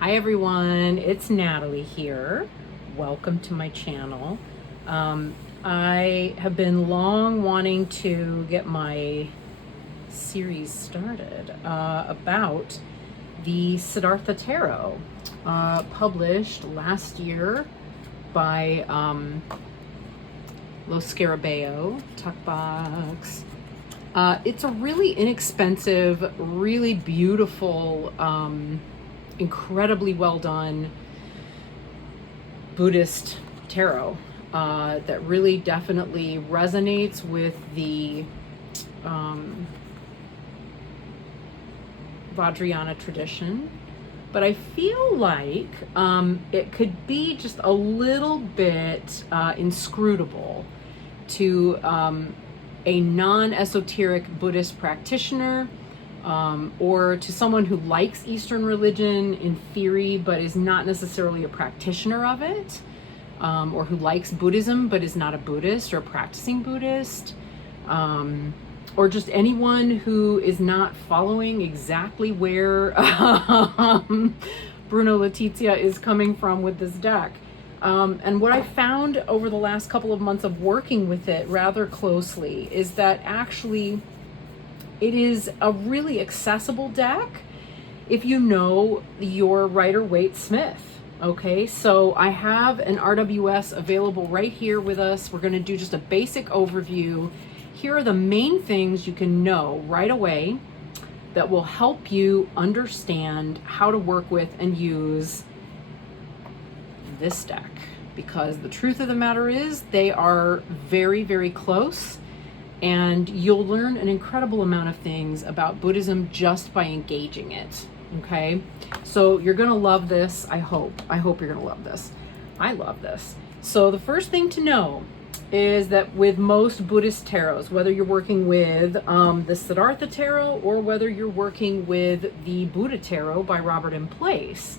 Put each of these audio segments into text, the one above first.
Hi everyone, it's Natalie here. Welcome to my channel. I have been long wanting to get my series started about the Siddhartha Tarot, published last year by Lo Scarabeo, Tuck Box. It's a really inexpensive, really beautiful, incredibly well done Buddhist tarot that really definitely resonates with the Vajrayana tradition. But I feel like it could be just a little bit inscrutable to a non-esoteric Buddhist practitioner, or to someone who likes Eastern religion in theory but is not necessarily a practitioner of it, or who likes Buddhism but is not a Buddhist or a practicing Buddhist, or just anyone who is not following exactly where Bruno Letitzia is coming from with this deck. And what I found over the last couple of months of working with it rather closely is that actually it is a really accessible deck if you know your Rider-Waite Smith. Okay, so I have an RWS available right here with us. We're going to do just a basic overview. Here are the main things you can know right away that will help you understand how to work with and use this deck, because the truth of the matter is they are very, very close, and you'll learn an incredible amount of things about Buddhism just by engaging it. Okay, so you're gonna love this. I hope you're gonna love this. I love this. So the first thing to know is that with most Buddhist tarots, whether you're working with the Siddhartha Tarot or whether you're working with the Buddha Tarot by Robert M. Place,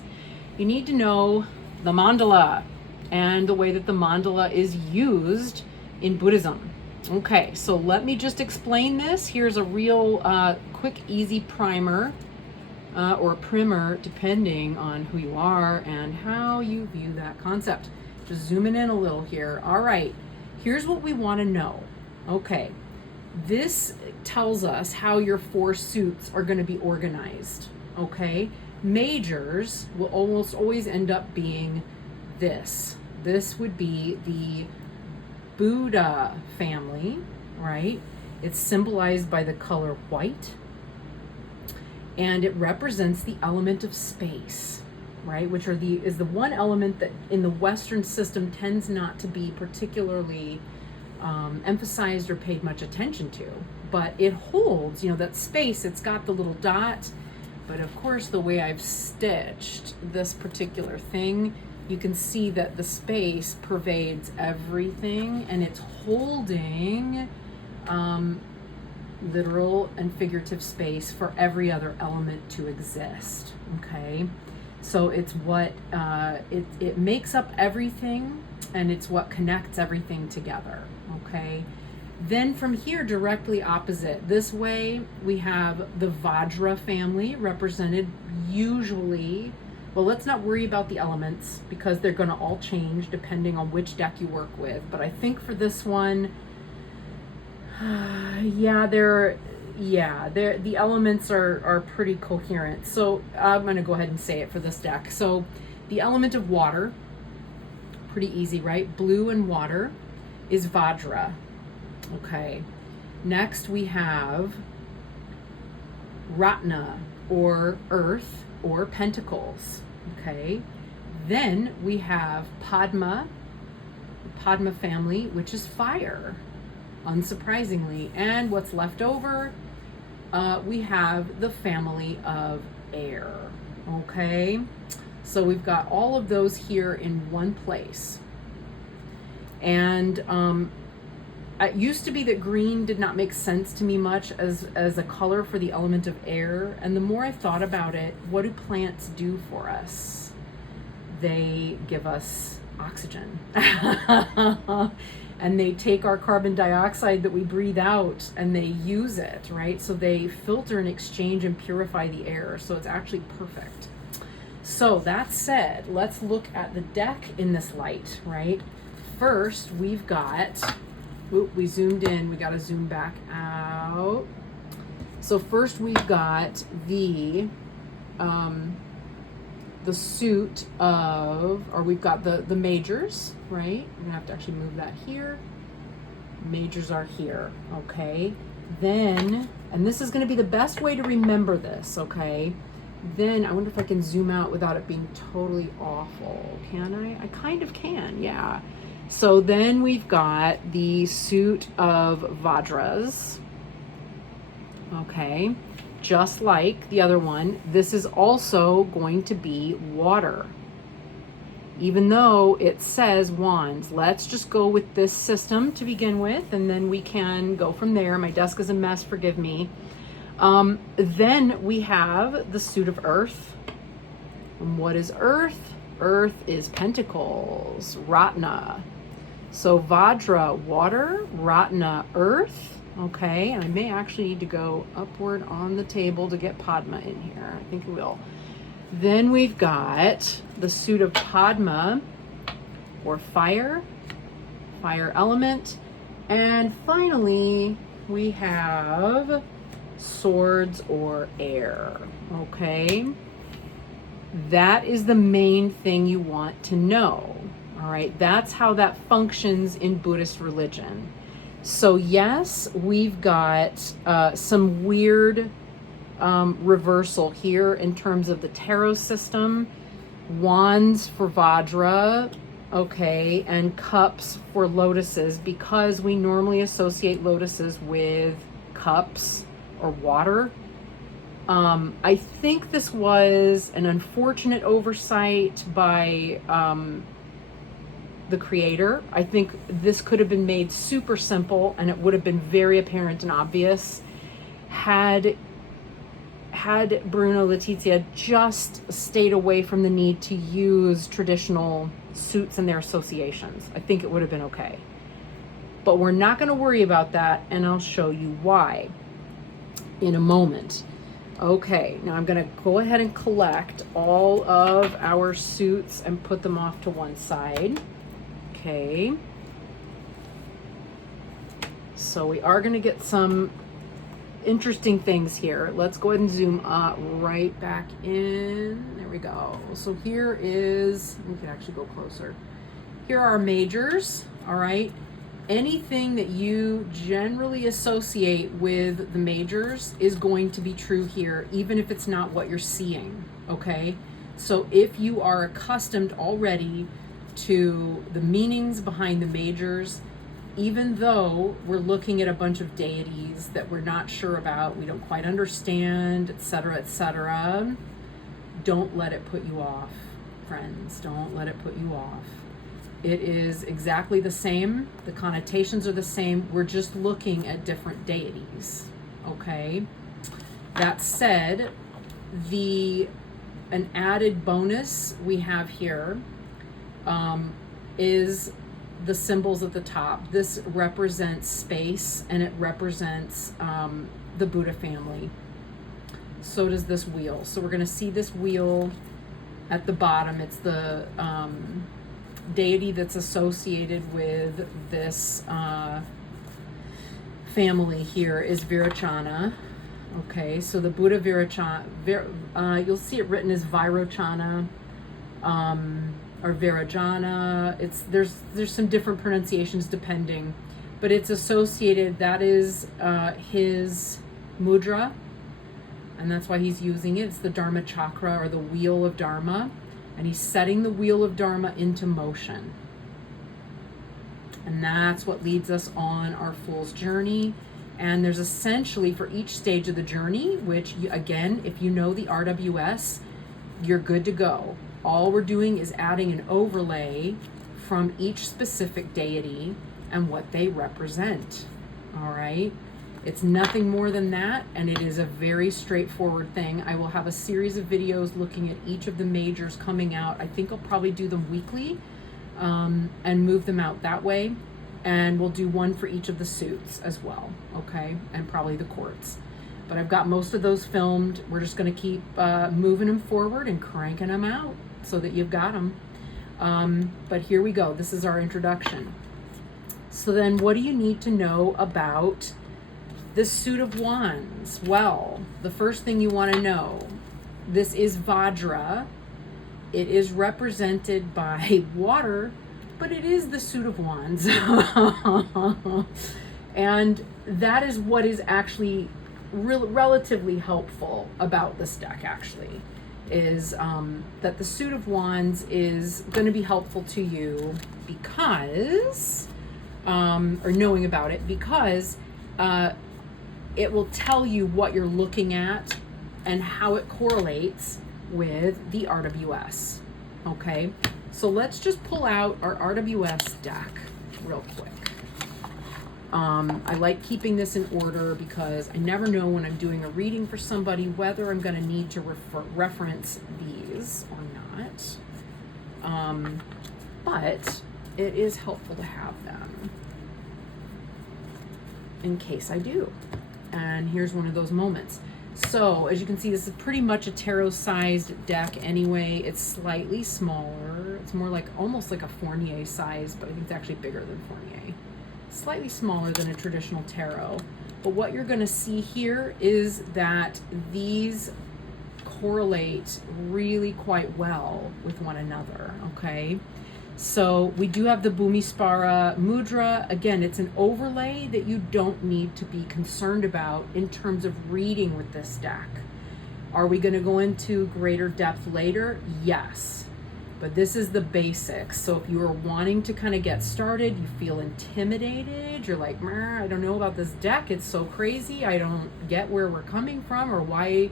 you need to know the mandala and the way that the mandala is used in Buddhism. Okay, so let me just explain this. Here's a real quick, easy primer or primer, depending on who you are and how you view that concept. Just zooming in a little here. All right, here's what we want to know. Okay, this tells us how your four suits are going to be organized. Okay, majors will almost always end up being this. This would be the Buddha family, right? It's symbolized by the color white, and it represents the element of space, right? Which is the one element that in the Western system tends not to be particularly emphasized or paid much attention to. But it holds, that space. It's got the little dot. But of course, the way I've stitched this particular thing, you can see that the space pervades everything, and it's holding literal and figurative space for every other element to exist. Okay, so it's what it makes up everything, and it's what connects everything together. Okay. Then from here, directly opposite, this way, we have the Vajra family represented usually, well, let's not worry about the elements because they're going to all change depending on which deck you work with. But I think for this one, the elements are pretty coherent. So I'm going to go ahead and say it for this deck. So the element of water, pretty easy, right? Blue and water is Vajra. Okay, next we have Ratna, or earth, or Pentacles. Okay, then we have Padma, the Padma family, which is fire, unsurprisingly. And what's left over, we have the family of air. Okay, so we've got all of those here in one place. And it used to be that green did not make sense to me much as a color for the element of air. And the more I thought about it, what do plants do for us? They give us oxygen. And they take our carbon dioxide that we breathe out and they use it, right? So they filter and exchange and purify the air. So it's actually perfect. So that said, let's look at the deck in this light, right? First, we've got, we zoomed in, we got to zoom back out. So first we've got the suit of, or we've got the majors, right? I'm gonna have to actually move that here. Majors are here, okay? Then, and this is gonna be the best way to remember this, okay? Then, I wonder if I can zoom out without it being totally awful. Can I? I kind of can, yeah. So then we've got the suit of Vajras, okay? Just like the other one, this is also going to be water. Even though it says wands, let's just go with this system to begin with, and then we can go from there. My desk is a mess, forgive me. Then we have the suit of earth. And what is earth? Earth is Pentacles, Ratna. So Vajra, water, Ratna, earth. Okay, and I may actually need to go upward on the table to get Padma in here. I think I will. Then we've got the suit of Padma, or fire, fire element. And finally, we have swords or air, okay? That is the main thing you want to know, all right? That's how that functions in Buddhist religion. So yes, we've got some weird reversal here in terms of the tarot system. Wands for Vajra, okay, and cups for lotuses, because we normally associate lotuses with cups or water. I think this was an unfortunate oversight by the creator. I think this could have been made super simple and it would have been very apparent and obvious had Bruno Letitzia just stayed away from the need to use traditional suits and their associations. I think it would have been okay. But we're not going to worry about that, and I'll show you why in a moment. Okay, now I'm going to go ahead and collect all of our suits and put them off to one side. Okay. So we are going to get some interesting things here. Let's go ahead and zoom right back in. There we go. So here is, we can actually go closer. Here are our majors, all right? Anything that you generally associate with the majors is going to be true here, even if it's not what you're seeing, okay? So if you are accustomed already to the meanings behind the majors, even though we're looking at a bunch of deities that we're not sure about, we don't quite understand, etc., don't let it put you off, friends. Don't let it put you off. It is exactly the same. The connotations are the same. We're just looking at different deities, okay? That said, an added bonus we have here is the symbols at the top. This represents space, and it represents the Buddha family. So does this wheel. So we're going to see this wheel at the bottom. It's the deity that's associated with this family here is Virachana. Okay, so the Buddha Virachana, you'll see it written as Vairochana, or Virajana. There's some different pronunciations depending, but it's associated, that is his mudra, and that's why he's using it. It's the Dharma chakra, or the wheel of Dharma, and he's setting the wheel of Dharma into motion. And that's what leads us on our fool's journey. And there's essentially, for each stage of the journey, which again, if you know the RWS, you're good to go. All we're doing is adding an overlay from each specific deity and what they represent. All right. It's nothing more than that, and it is a very straightforward thing. I will have a series of videos looking at each of the majors coming out. I think I'll probably do them weekly and move them out that way. And we'll do one for each of the suits as well, okay? And probably the courts. but I've got most of those filmed. We're just going to keep moving them forward and cranking them out so that you've got them. But here we go. This is our introduction. So then what do you need to know about the Suit of Wands? Well, the first thing you want to know, this is Vajra. It is represented by water, but it is the Suit of Wands. And that is what is actually relatively helpful about this deck, actually, is that the Suit of Wands is going to be helpful to you because, or knowing about it, because it will tell you what you're looking at and how it correlates with the RWS. Okay, so let's just pull out our RWS deck real quick. I like keeping this in order because I never know when I'm doing a reading for somebody whether I'm going to need to reference these or not. But it is helpful to have them in case I do. And here's one of those moments. So as you can see, this is pretty much a tarot-sized deck anyway. It's slightly smaller. It's more like almost like a Fournier size, but I think it's actually bigger than Fournier. Slightly smaller than a traditional tarot. But what you're going to see here is that these correlate really quite well with one another, okay? So we do have the Bhumispara Mudra. Again, it's an overlay that you don't need to be concerned about in terms of reading with this deck. Are we going to go into greater depth later? Yes. But this is the basics. So if you are wanting to kind of get started, you feel intimidated, you're like, I don't know about this deck, it's so crazy, I don't get where we're coming from or why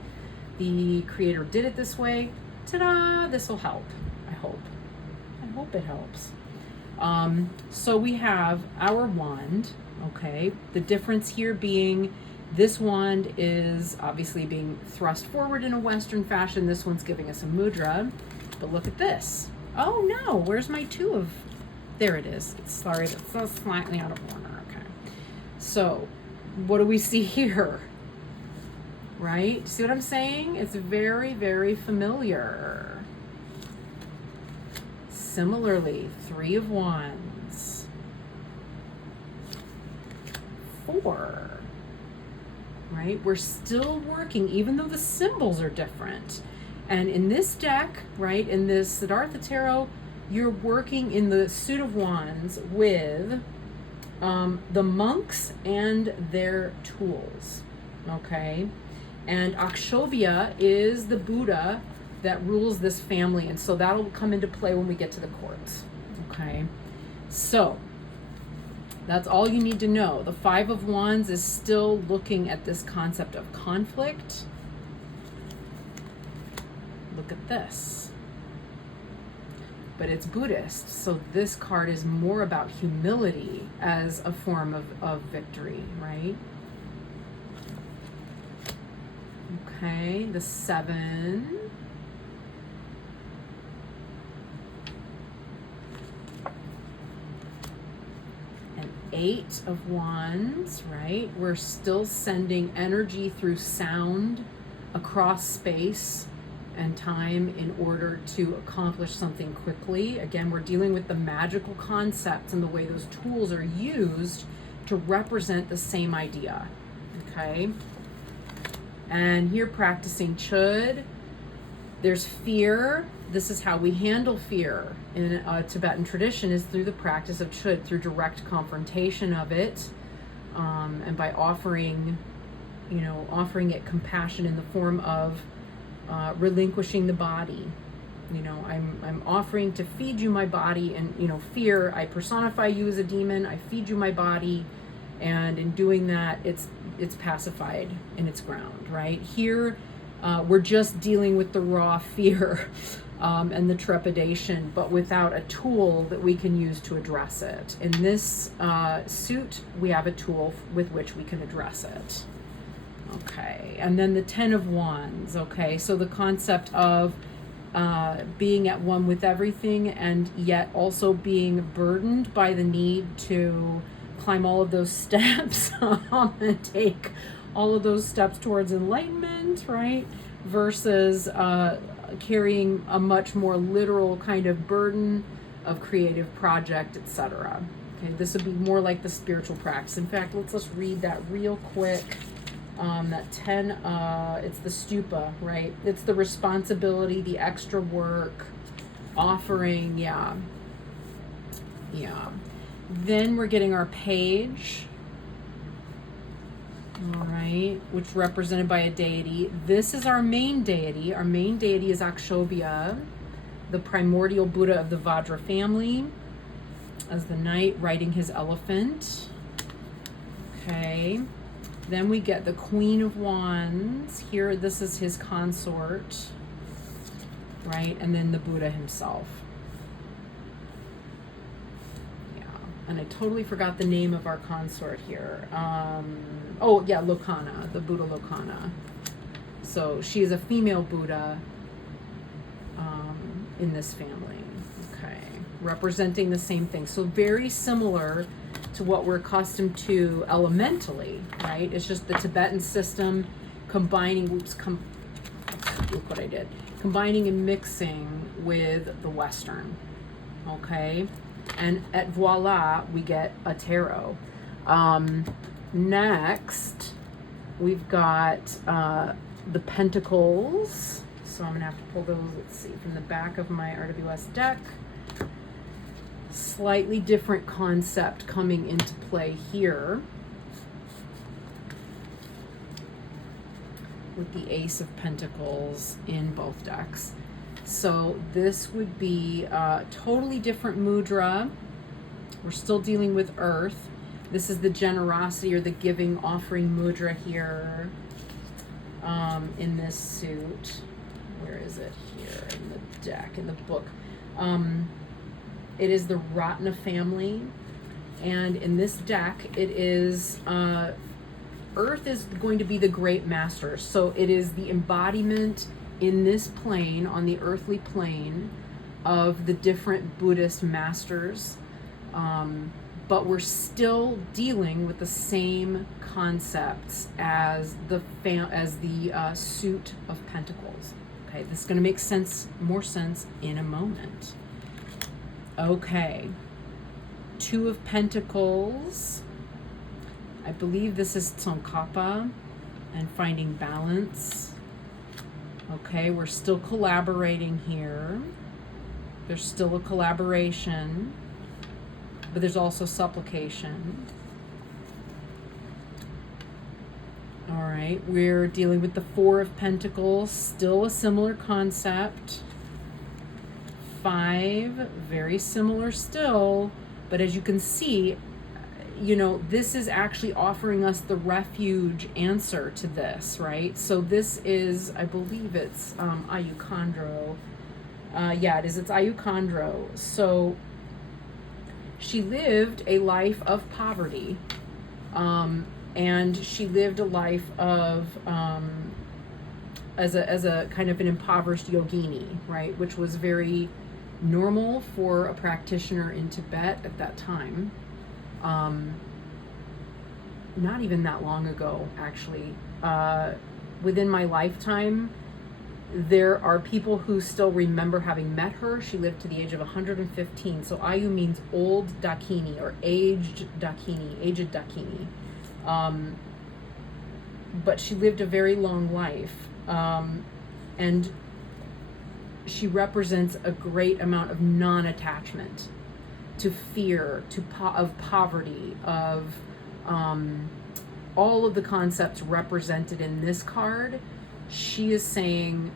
the creator did it this way, ta-da, this will help, I hope. I hope it helps. So we have our wand, okay? The difference here being this wand is obviously being thrust forward in a Western fashion. This one's giving us a mudra. But look at this. Oh no, where's my two of, there it is. Sorry, that's so slightly out of order, okay. So what do we see here? Right, see what I'm saying? It's very, very familiar. Similarly, Three of Wands. 4, right? We're still working, even though the symbols are different. And in this deck, right, in this Siddhartha Tarot, you're working in the Suit of Wands with the monks and their tools, okay? And Akshobhya is the Buddha that rules this family, and so that'll come into play when we get to the courts, okay? So that's all you need to know. The Five of Wands is still looking at this concept of conflict. Look at this. But it's Buddhist, so this card is more about humility as a form of victory, right? Okay, the 7. And 8 of Wands, right? We're still sending energy through sound across space and time in order to accomplish something quickly. Again, we're dealing with the magical concepts and the way those tools are used to represent the same idea, okay? And here practicing Chud, there's fear. This is how we handle fear in a Tibetan tradition, is through the practice of Chud, through direct confrontation of it, and by offering it compassion in the form of relinquishing the body. I'm offering to feed you my body, and fear, I personify you as a demon, I feed you my body, and in doing that, it's pacified in its ground, right? Here, we're just dealing with the raw fear and the trepidation, but without a tool that we can use to address it. In this suit, we have a tool with which we can address it. Okay, and then the 10 of Wands, okay? So the concept of being at one with everything and yet also being burdened by the need to climb all of those steps and take all of those steps towards enlightenment, right? Versus carrying a much more literal kind of burden of creative project, etc. Okay, this would be more like the spiritual practice. In fact, let's read that real quick. That 10, it's the stupa, right? It's the responsibility, the extra work, offering, yeah. Then we're getting our page, all right, which represented by a deity. This is our main deity. Our main deity is Akshobhya, the primordial Buddha of the Vajra family, as the knight riding his elephant. Okay. Then we get the Queen of Wands. Here, this is his consort, right? And then the Buddha himself. Yeah. And I totally forgot the name of our consort here. Oh, yeah, Lokana, the Buddha Lokana. So she is a female Buddha in this family. Okay. Representing the same thing. So very similar to what we're accustomed to elementally, right? It's just the Tibetan system combining, look what I did, combining and mixing with the Western, okay? And at voila, we get a tarot. Next, we've got the Pentacles. So I'm gonna have to pull those, let's see, from the back of my RWS deck. Slightly different concept coming into play here with the Ace of Pentacles in both decks. So this would be a totally different mudra. We're still dealing with earth. This is the generosity or the giving offering mudra here in this suit. Where is it? Here in the deck, in the book. It is the Ratna family, and in this deck, it is, Earth is going to be the great master. So it is the embodiment in this plane, on the earthly plane, of the different Buddhist masters, but we're still dealing with the same concepts as the suit of Pentacles. Okay, this is going to make more sense in a moment. Okay, Two of Pentacles. I believe this is Tsongkhapa and finding balance. Okay, we're still collaborating here. There's still a collaboration, but there's also supplication. All right, we're dealing with the Four of Pentacles, still a similar concept. 5, very similar still, but as you can see, you know, this is actually offering us the refuge answer to this, right? So this is, I believe it's Ayukandro. Yeah, it is. It's Ayukandro. So she lived a life of poverty, and she lived a life of as a kind of an impoverished yogini, right? Which was very normal for a practitioner in Tibet at that time. Not even that long ago, actually. Within my lifetime, there are people who still remember having met her. She lived to the age of 115. So Ayu means old Dakini or aged Dakini. But she lived a very long life. And she represents a great amount of non-attachment to fear, of poverty, of all of the concepts represented in this card. She is saying,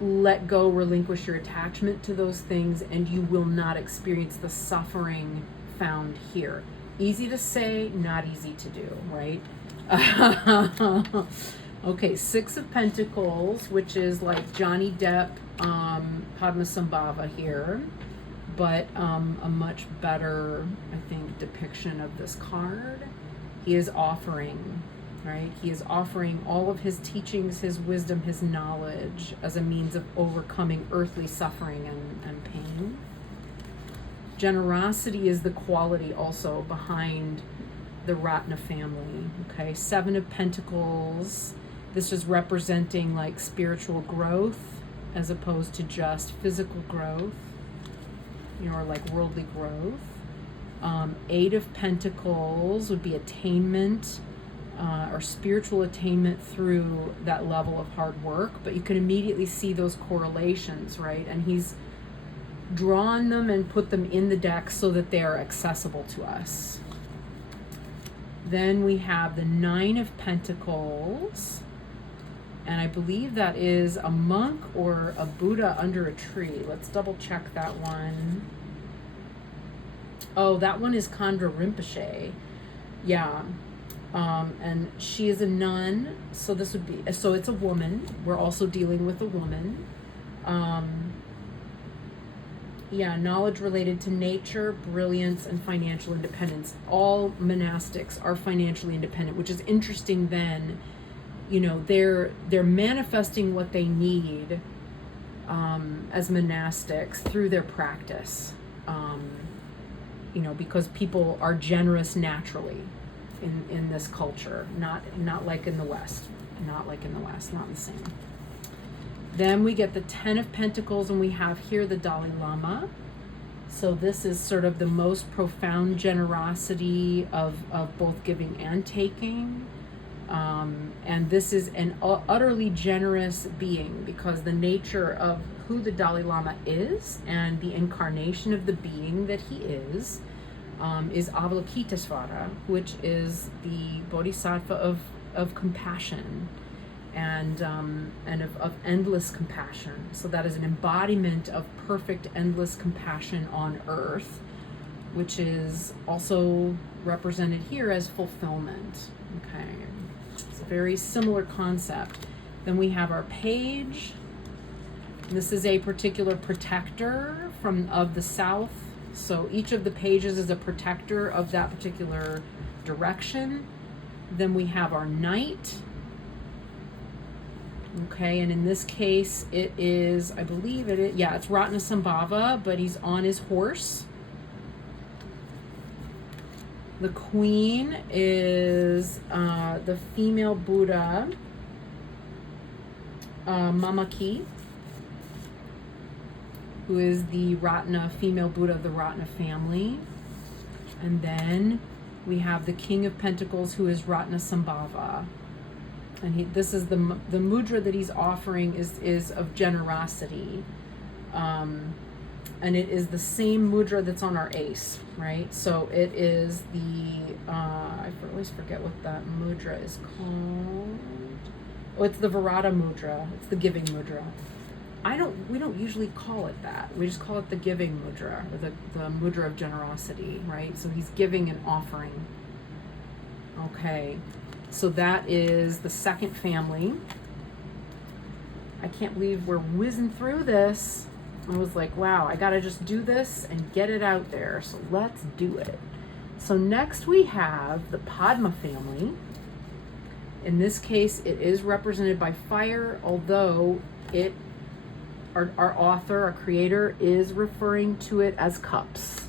let go, relinquish your attachment to those things, and you will not experience the suffering found here. Easy to say, not easy to do, right? Okay, 6 of Pentacles, which is like Johnny Depp, Padma Sambhava here, but a much better, I think, depiction of this card. He is offering, right? He is offering all of his teachings, his wisdom, his knowledge as a means of overcoming earthly suffering and pain. Generosity is the quality also behind the Ratna family. Okay, Seven of Pentacles. This is representing like spiritual growth as opposed to just physical growth, or like worldly growth. Eight of Pentacles would be attainment, or spiritual attainment through that level of hard work, but you can immediately see those correlations, right? And he's drawn them and put them in the deck so that they are accessible to us. Then we have the Nine of Pentacles, and I believe that is a monk or a Buddha under a tree. Let's double check that one. Oh, that one is Khandra Rinpoche. Yeah. And she is a nun, so this would be, so it's a woman. We're also dealing with a woman. Yeah, knowledge related to nature, brilliance, and financial independence. All monastics are financially independent, which is interesting then. They're manifesting what they need as monastics through their practice. Because people are generous naturally in this culture, not like in the West, not the same. Then we get the Ten of Pentacles, and we have here the Dalai Lama. So this is sort of the most profound generosity of both giving and taking. And this is an utterly generous being, because the nature of who the Dalai Lama is and the incarnation of the being that he is Avalokitesvara, which is the bodhisattva of compassion and of endless compassion. So that is an embodiment of perfect endless compassion on earth, which is also represented here as fulfillment. Okay, it's a very similar concept. Then we have our page. This is a particular protector of the south. So each of the pages is a protector of that particular direction. Then we have our knight. Okay, and in this case, it is, I believe it is, yeah, it's Ratna Sambhava, but he's on his horse. The queen is the female Buddha, Mamaki, who is the Ratna, female Buddha of the Ratna family. And then we have the King of Pentacles, who is Ratna Sambhava. And this is the mudra that he's offering is of generosity. And it is the same mudra that's on our ace, right? So it is I always forget what that mudra is called. Oh, it's the Virata mudra. It's the giving mudra. We don't usually call it that. We just call it the giving mudra, or the mudra of generosity, right? So he's giving and offering. Okay, so that is the second family. I can't believe we're whizzing through this. I was like, wow, I gotta just do this and get it out there. So let's do it. So next we have the Padma family. In this case, it is represented by fire, although our author, our creator, is referring to it as cups.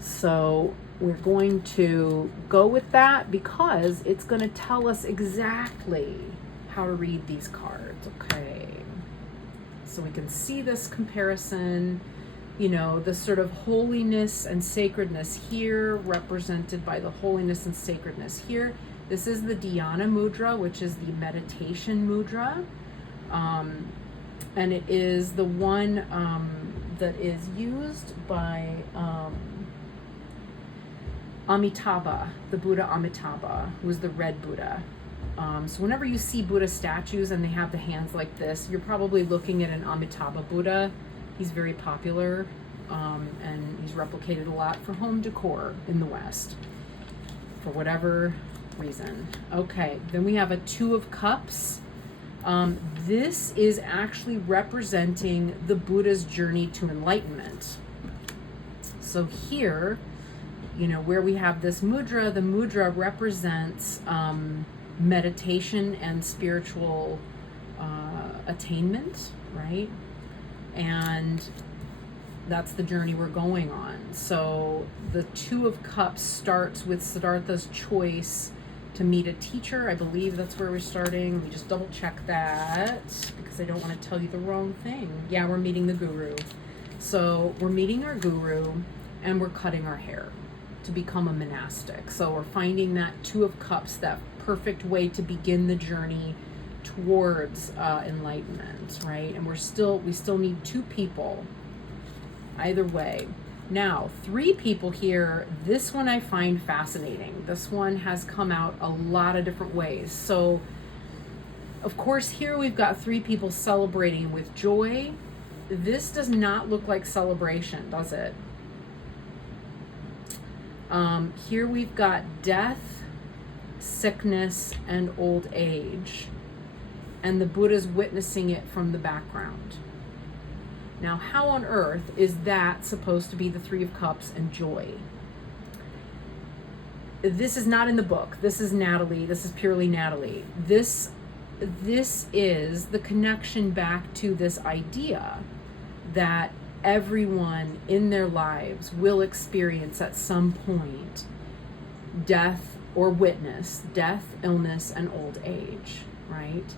So we're going to go with that because it's going to tell us exactly how to read these cards. Okay. So we can see this comparison, the sort of holiness and sacredness here, represented by the holiness and sacredness here. This is the Dhyana mudra, which is the meditation mudra. And it is the one that is used by Amitabha, the Buddha Amitabha, who is the red Buddha. So whenever you see Buddha statues and they have the hands like this, you're probably looking at an Amitabha Buddha. He's very popular, and he's replicated a lot for home decor in the West, for whatever reason. Okay, then we have a Two of Cups. This is actually representing the Buddha's journey to enlightenment. So here, where we have this mudra, the mudra represents meditation and spiritual attainment, right? And That's the journey we're going on. So the Two of Cups starts with Siddhartha's choice to meet a teacher. I believe that's where we're starting. Let me just double check that because I don't want to tell you the wrong thing. Yeah, we're meeting the guru. So we're meeting our guru and we're cutting our hair to become a monastic. So we're finding that Two of Cups, that perfect way to begin the journey towards enlightenment, right? And we still need 2 people either way. Now, 3 people here, this one I find fascinating. This one has come out a lot of different ways. So, of course, here we've got 3 people celebrating with joy. This does not look like celebration, does it? Here we've got death, sickness, and old age. And the Buddha's witnessing it from the background. Now, how on earth is that supposed to be the Three of Cups and joy? This is not in the book. This is Natalie. This is purely Natalie. This is the connection back to this idea that everyone in their lives will experience at some point death or witness death, illness, and old age, right?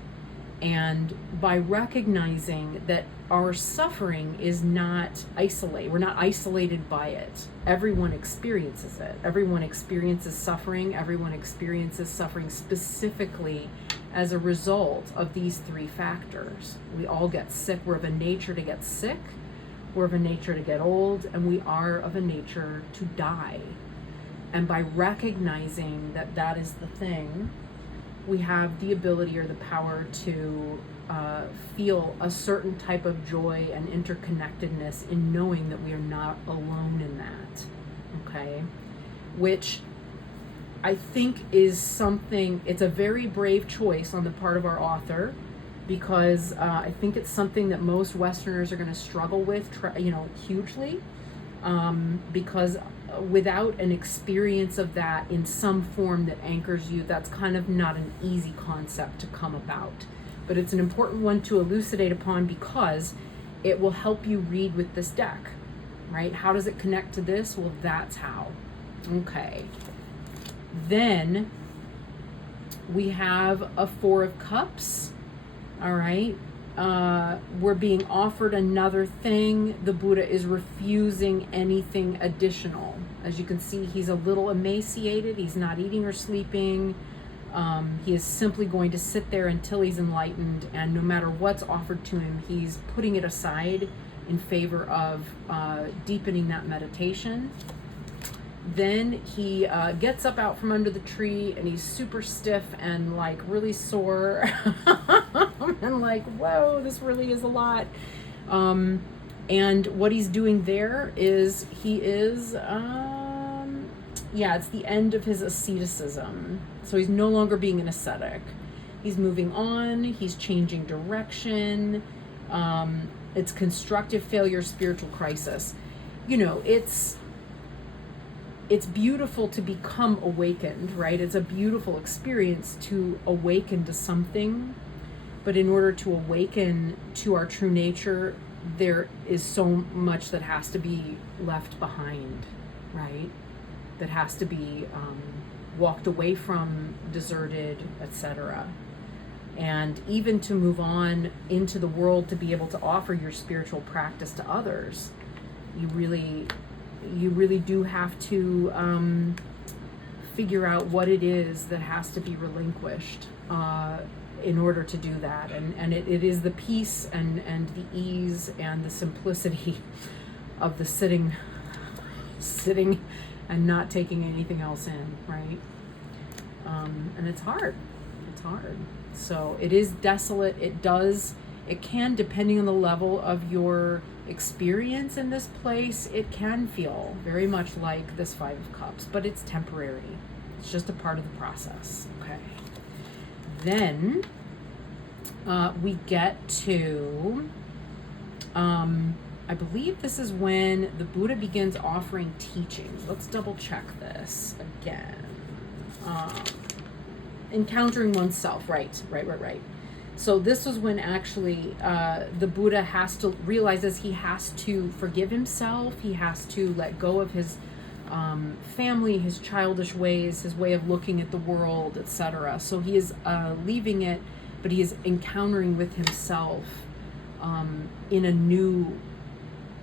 And by recognizing that our suffering is not isolated, we're not isolated by it. Everyone experiences it. Everyone experiences suffering. Everyone experiences suffering specifically as a result of these 3 factors. We all get sick. We're of a nature to get sick. We're of a nature to get old. And we are of a nature to die. And by recognizing that that is the thing, we have the ability or the power to feel a certain type of joy and interconnectedness in knowing that we are not alone in that, okay? Which I think is something, it's a very brave choice on the part of our author, because I think it's something that most Westerners are going to struggle with, hugely, because without an experience of that in some form that anchors you, that's kind of not an easy concept to come about. But it's an important one to elucidate upon because it will help you read with this deck, right? How does it connect to this? Well, that's how. Okay. Then we have a Four of Cups. All right. We're being offered another thing. The Buddha is refusing anything additional. As you can see, he's a little emaciated. He's not eating or sleeping. He is simply going to sit there until he's enlightened, and no matter what's offered to him, he's putting it aside in favor of deepening that meditation. Then he gets up out from under the tree, and he's super stiff and like really sore and like, whoa, this really is a lot. And what he's doing there is he is, it's the end of his asceticism. So he's no longer being an ascetic. He's moving on. He's changing direction. It's constructive failure, spiritual crisis. It's beautiful to become awakened, right? It's a beautiful experience to awaken to something. But in order to awaken to our true nature, there is so much that has to be left behind, right? That has to be walked away from, deserted, etc. And even to move on into the world to be able to offer your spiritual practice to others, you really do have to figure out what it is that has to be relinquished in order to do that. And it is the peace and the ease and the simplicity of the sitting and not taking anything else in, right? And it's hard. So it is desolate. It can, depending on the level of your experience in this place, it can feel very much like this Five of Cups, but it's temporary. It's just a part of the process. Okay. Then we get to, I believe this is when the Buddha begins offering teachings. Let's double check this again. Encountering oneself, right. So this was when actually the Buddha realizes he has to forgive himself. He has to let go of his family, his childish ways, his way of looking at the world, etc. So he is leaving it, but he is encountering with himself in a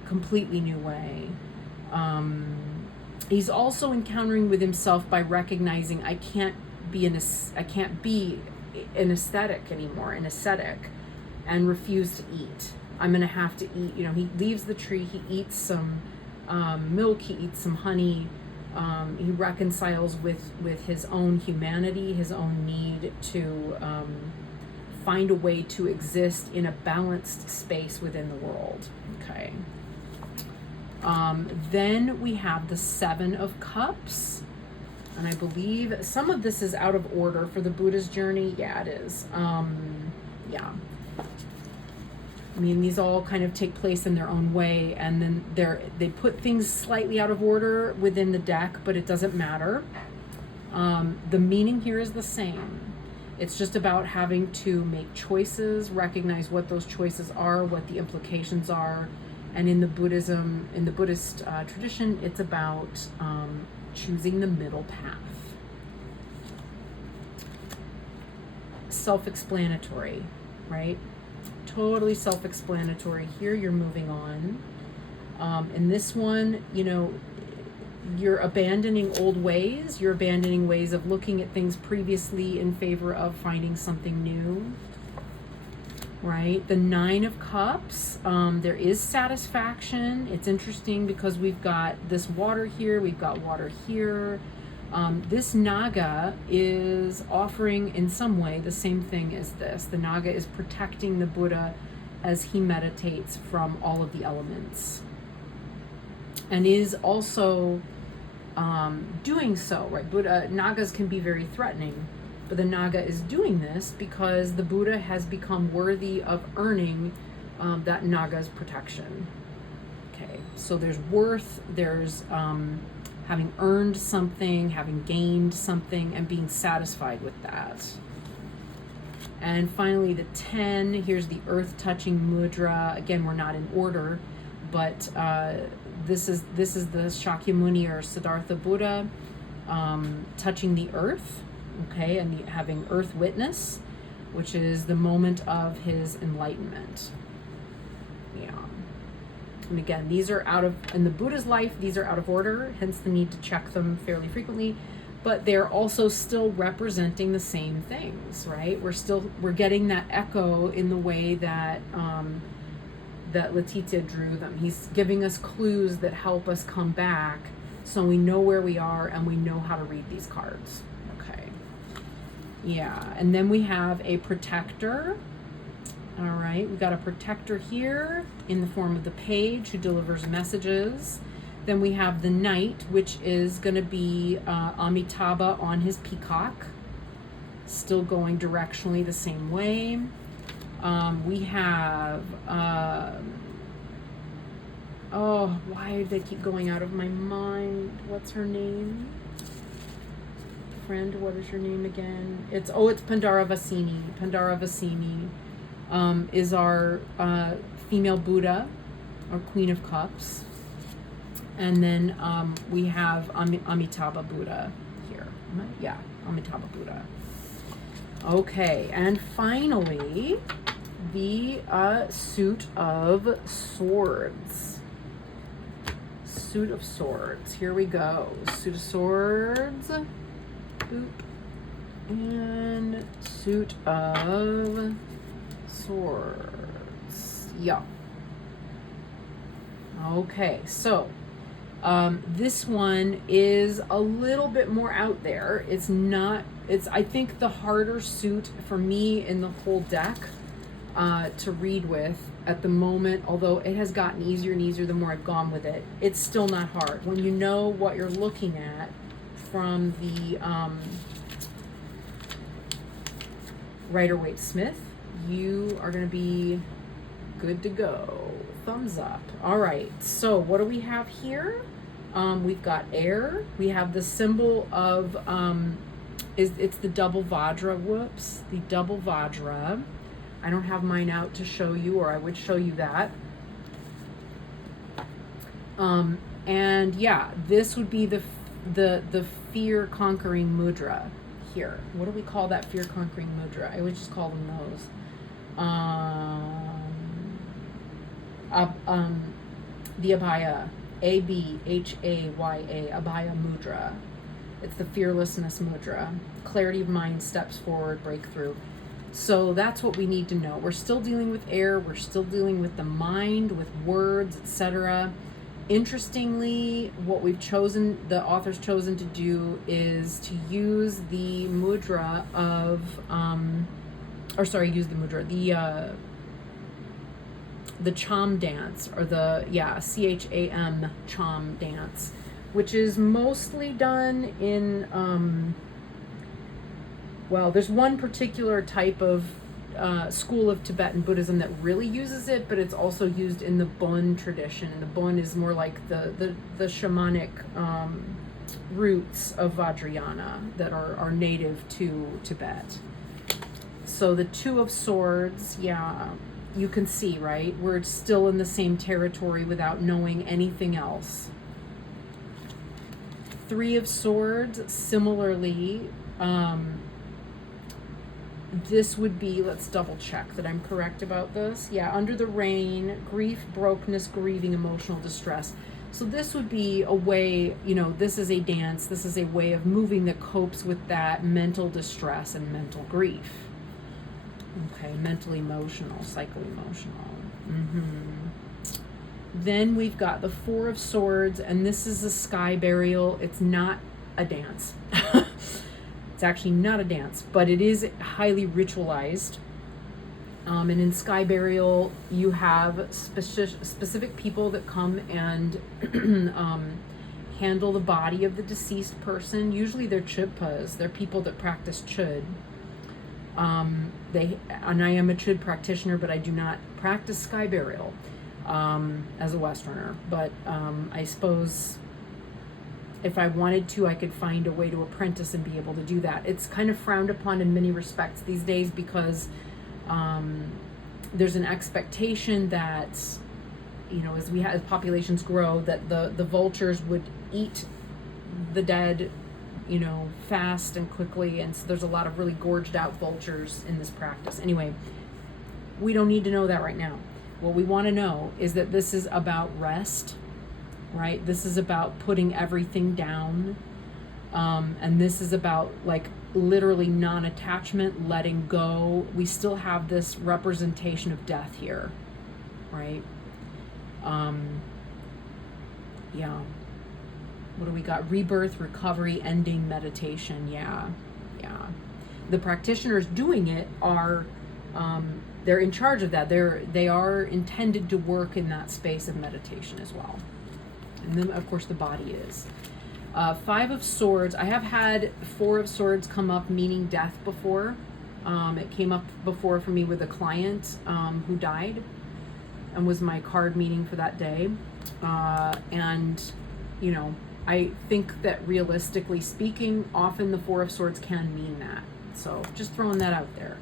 completely new way. He's also encountering with himself by recognizing I can't be an ascetic anymore, an ascetic, and refuse to eat. I'm gonna have to eat. He leaves the tree. He eats some milk. He eats some honey. He reconciles with his own humanity, his own need to find a way to exist in a balanced space within the world. Okay. Then we have the Seven of Cups. And I believe some of this is out of order for the Buddha's journey. Yeah, it is. Yeah. I mean, these all kind of take place in their own way, and then they put things slightly out of order within the deck, but it doesn't matter. The meaning here is the same. It's just about having to make choices, recognize what those choices are, what the implications are, and in the Buddhist tradition, it's about choosing the middle path. Self-explanatory, right? Totally self-explanatory. Here you're moving on. In this one, you're abandoning old ways. You're abandoning ways of looking at things previously in favor of finding something new. Right? The Nine of Cups, there is satisfaction. It's interesting because we've got this water here, we've got water here. This Naga is offering in some way the same thing as this. The Naga is protecting the Buddha as he meditates from all of the elements. And is also doing so, right? Nagas can be very threatening. But the Naga is doing this because the Buddha has become worthy of earning that Naga's protection. Okay, so there's worth, there's having earned something, having gained something, and being satisfied with that. And finally, the 10, here's the earth-touching mudra. Again, we're not in order, but this is the Shakyamuni or Siddhartha Buddha touching the earth. Okay, and having earth witness, which is the moment of his enlightenment. Yeah. And again, these are in the Buddha's life, these are out of order, hence the need to check them fairly frequently, but they're also still representing the same things, right? We're getting that echo in the way that that Letitzia drew them. He's giving us clues that help us come back so we know where we are and we know how to read these cards. Yeah, and then we have a protector. All right, we've got a protector here in the form of the page who delivers messages. Then we have the knight, which is going to be Amitabha on his peacock, still going directionally the same way. We have, why did they keep going out of my mind? What's her name? Friend, what is your name again? It's Pandara Vasini. Pandara Vasini is our female Buddha, or Queen of Cups. And then we have Amitabha Buddha here. Yeah, Amitabha Buddha. Okay, and finally, the Suit of Swords. Suit of Swords. Here we go. Suit of Swords. Boop. And Suit of Swords. Yeah. Okay, so this one is a little bit more out there. It's I think the harder suit for me in the whole deck to read with at the moment, although it has gotten easier and easier the more I've gone with it. It's still not hard. When you know what you're looking at from the Rider-Waite-Smith, you are going to be good to go. Thumbs up. All right, so what do we have here? We've got air. We have the symbol of, it's the double Vajra, the double Vajra. I don't have mine out to show you, or I would show you that. And yeah, this would be the fear conquering mudra here. What do we call that fear conquering mudra? I would just call them those. The Abhaya, Abhaya, Abhaya mudra. It's the fearlessness mudra. Clarity of mind, steps forward, breakthrough. So that's what we need to know. We're still dealing with air. We're still dealing with the mind, with words, etc. Interestingly, what we've chosen, the author's chosen to do, is to use the mudra of, the Cham dance, or CHAM, Cham dance, which is mostly done in, there's one particular type of school of Tibetan Buddhism that really uses it, but it's also used in the Bon tradition. And the Bon is more like the shamanic roots of Vajrayana that are native to Tibet. So the Two of Swords, you can see, right? We're still in the same territory without knowing anything else. Three of Swords, similarly, this would be, let's double check that I'm correct about this. Yeah, under the rain, grief, brokenness, grieving, emotional distress. So this would be a way, this is a dance, this is a way of moving that copes with that mental distress and mental grief. Okay, mental, emotional, psycho-emotional. Then we've got the Four of Swords, and this is a sky burial. It's not a dance. It's actually not a dance, but it is highly ritualized. And in sky burial, you have specific people that come and handle the body of the deceased person. Usually they're chudpas. They're people that practice chud. And I am a chud practitioner, but I do not practice sky burial as a Westerner. But I suppose if I wanted to, I could find a way to apprentice and be able to do that. It's kind of frowned upon in many respects these days because there's an expectation that, as populations grow, that the vultures would eat the dead, fast and quickly. And so there's a lot of really gorged out vultures in this practice. Anyway, we don't need to know that right now. What we want to know is that this is about rest, right? This is about putting everything down. And this is about literally non-attachment, letting go. We still have this representation of death here, right? What do we got? Rebirth, recovery, ending, meditation. Yeah. The practitioners doing it are, they're in charge of that. They are intended to work in that space of meditation as well. And then, of course, the body is. Five of Swords. I have had Four of Swords come up meaning death before. It came up before for me with a client who died and was my card meaning for that day. I think that realistically speaking, often the Four of Swords can mean that. So just throwing that out there.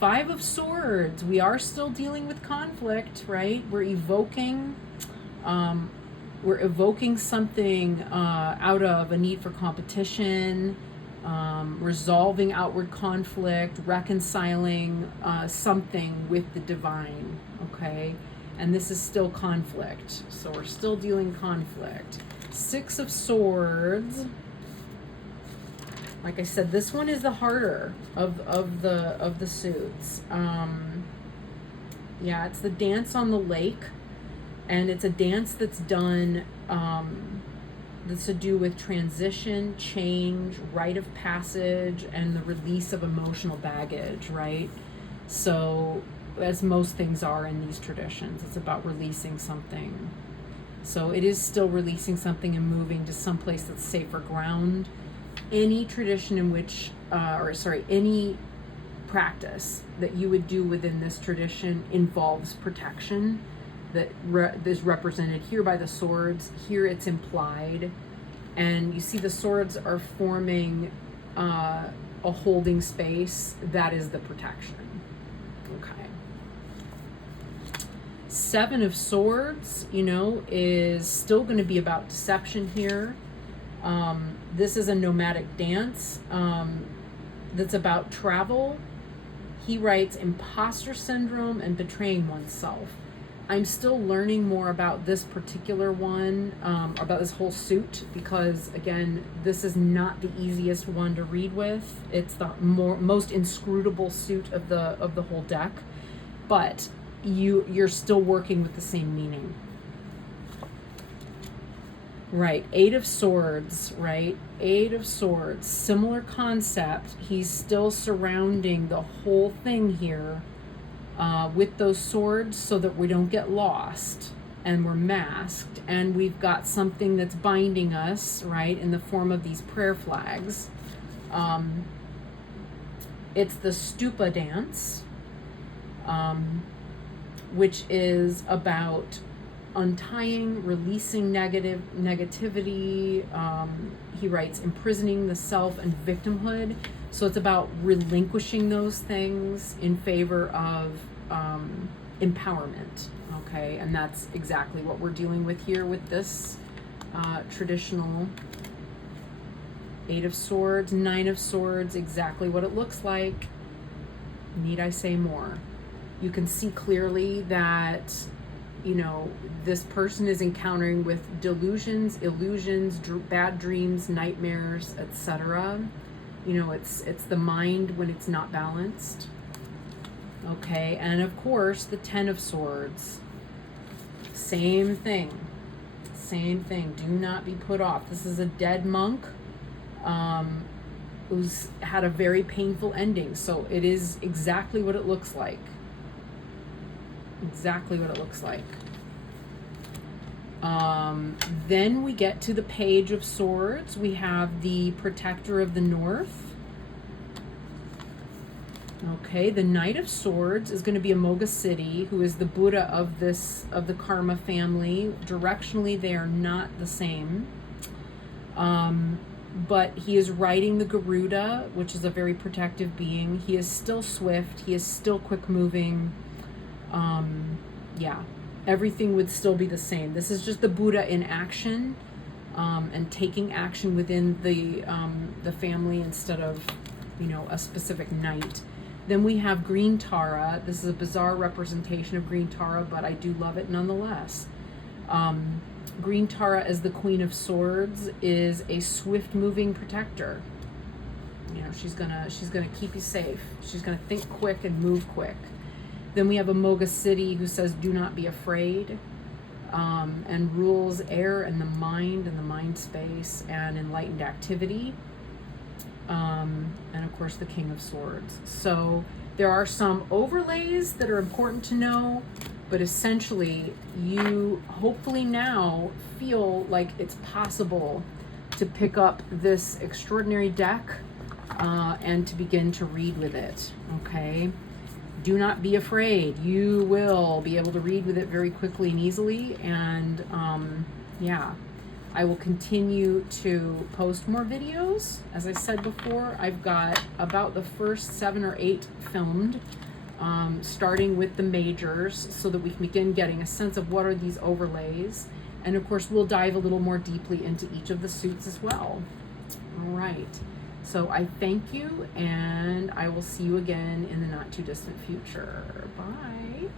Five of Swords. We are still dealing with conflict, right? We're evoking something out of a need for competition, resolving outward conflict, reconciling something with the divine, okay? And this is still conflict. So we're still dealing conflict. Six of Swords. Like I said, this one is the harder of the suits. It's the dance on the lake. And it's a dance that's done, that's to do with transition, change, rite of passage, and the release of emotional baggage, right? So, as most things are in these traditions, it's about releasing something. So it is still releasing something and moving to someplace that's safer ground. Any tradition in which, any practice that you would do within this tradition involves protection. That is represented here by the swords. Here it's implied. And you see the swords are forming a holding space. That is the protection. Okay. Seven of Swords, you know, is still going to be about deception here. This is a nomadic dance that's about travel. He writes imposter syndrome and betraying oneself. I'm still learning more about this particular one, about this whole suit, because again, this is not the easiest one to read with. It's the most inscrutable suit of the whole deck, but you're still working with the same meaning. Right, Eight of Swords, right? Eight of Swords, similar concept. He's still surrounding the whole thing here with those swords so that we don't get lost and we're masked, and we've got something that's binding us, right, in the form of these prayer flags. It's the stupa dance, which is about untying, releasing negativity. He writes imprisoning the self and victimhood. So it's about relinquishing those things in favor of empowerment. Okay, and that's exactly what we're dealing with here with this traditional Eight of Swords, Nine of Swords, exactly what it looks like. Need I say more? You can see clearly that, you know, this person is encountering with delusions, illusions, bad dreams, nightmares, etc. You know, it's the mind when it's not balanced. Okay, and of course, the Ten of Swords. Same thing. Same thing. Do not be put off. This is a dead monk who's had a very painful ending. So it is exactly what it looks like. Exactly what it looks like. Then we get to the Page of Swords. We have the Protector of the North. Okay, the Knight of Swords is going to be Amoga Siddhi, who is the Buddha of the Karma family. Directionally, they are not the same. But he is riding the Garuda, which is a very protective being. He is still swift. He is still quick moving. Yeah, everything would still be the same. This is just the Buddha in action, and taking action within the family instead of, you know, a specific knight. Then we have Green Tara. This is a bizarre representation of Green Tara, but I do love it nonetheless. Green Tara as the Queen of Swords is a swift-moving protector. You know, she's gonna keep you safe. She's gonna think quick and move quick. Then we have Amoga Siddhi, who says, do not be afraid, and rules air and the mind space and enlightened activity. And of course, the King of Swords. So there are some overlays that are important to know, but essentially you hopefully now feel like it's possible to pick up this extraordinary deck and to begin to read with it, okay? Do not be afraid. You will be able to read with it very quickly and easily. And yeah, I will continue to post more videos. As I said before, I've got about the first 7 or 8 filmed, starting with the majors so that we can begin getting a sense of what are these overlays. And of course, we'll dive a little more deeply into each of the suits as well. All right. So I thank you, and I will see you again in the not too distant future. Bye.